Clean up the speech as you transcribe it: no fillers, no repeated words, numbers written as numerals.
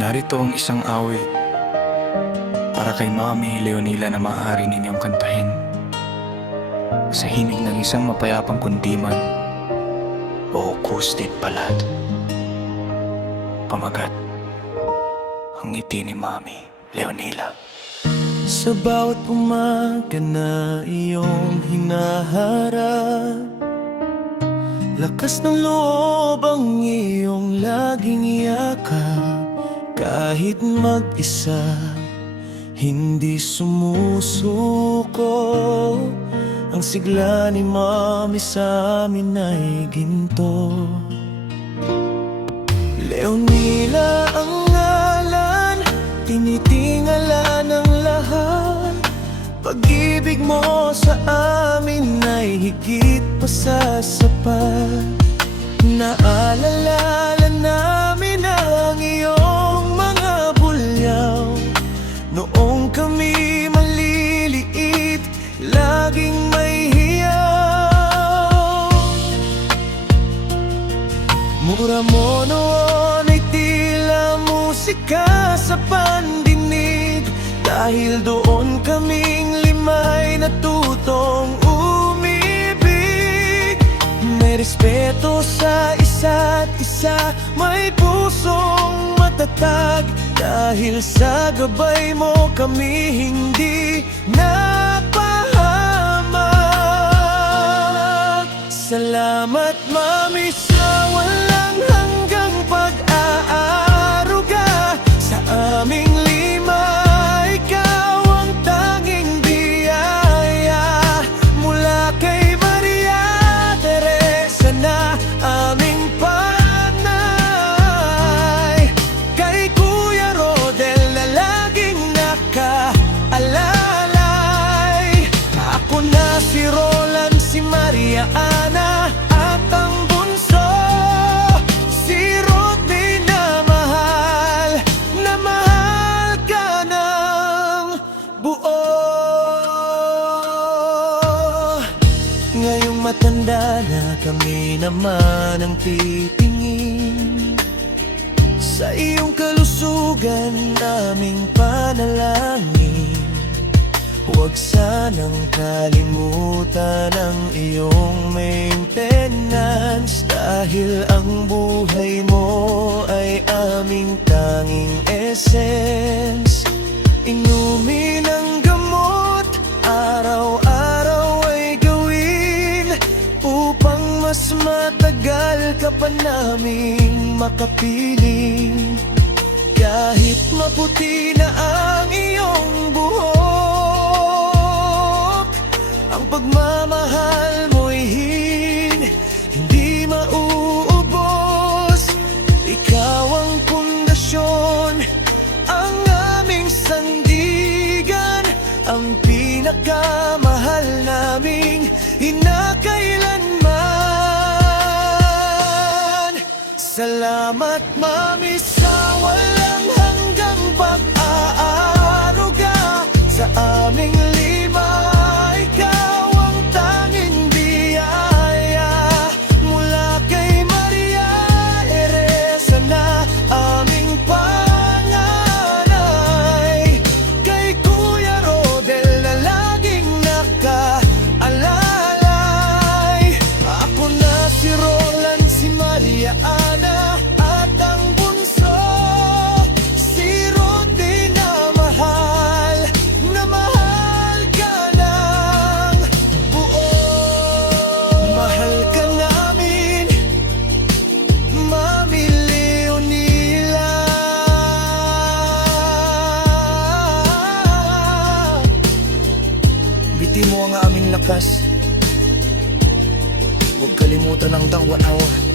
Narito ang isang awit para kay Mami Leonila na maaari ninyong kantahin sa himig ng isang mapayapang kundiman o kustit palad. Pamagat, ang ngiti ni Mami Leonila. Sa bawat umaga na iyong hinaharap, lakas ng loob ang iyong laging yakap. Kahit mag-isa, hindi sumusuko. Ang sigla ni Mami sa amin ay ginto. Leonila ang ngalan, tinitingala ng lahat. Pag-ibig mo sa amin ay higit pa sa sapat. Naalala namin ang iyong mga bulyaw noong kami maliliit, laging may hiyaw. Mura mo noon ay tila musika sa pandinig, dahil doon kaming lima'y natutong umibig. May respeto sa isa't isa, may pusong matatag, dahil sa gabay mo kami hindi napahamak. Salamat Mami sa walang hanggang pag-aaruga sa aming lima. Ikaw ang tanging biyaya mula kay Maria Teresa na aming panay, kay Kuya Rodel na laging nakaalalay. Ako na si Roland, si Maria Ana, at ang bunso si Rodney na mahal ka ng buo. Ngayong matanda na kami naman ang titingin sa iyong kalusugan, naming panalangin. Huwag sanang kalimutan ang iyong maintenance, dahil ang buhay mo ay aming tanging essence. Inumin ang gamot, araw-araw ay gawin, upang mas matagal ka pa naming makapiling. Kahit maputi na ang iyong buhok, ang pagmamahal mo'y hindi mauubos. Ikaw ang pundasyon, ang aming sandigan, ang pinakamahal naming hinakailanman. Salamat Mami sa walang hanggang pag-aaruga sa aming lima. Ikaw ang tanging biyaya mula kay Maria Teresa na aming panganay, kay Kuya Rodel na laging nakaalalay. Ako na si Roland, si Maria Ana, at ang bunso si Rodney na mahal ka ng buo. Mahal ka namin, Mami Leonila. Biti mo ang aming lakas, huwag kalimutan ang tawa-tawa.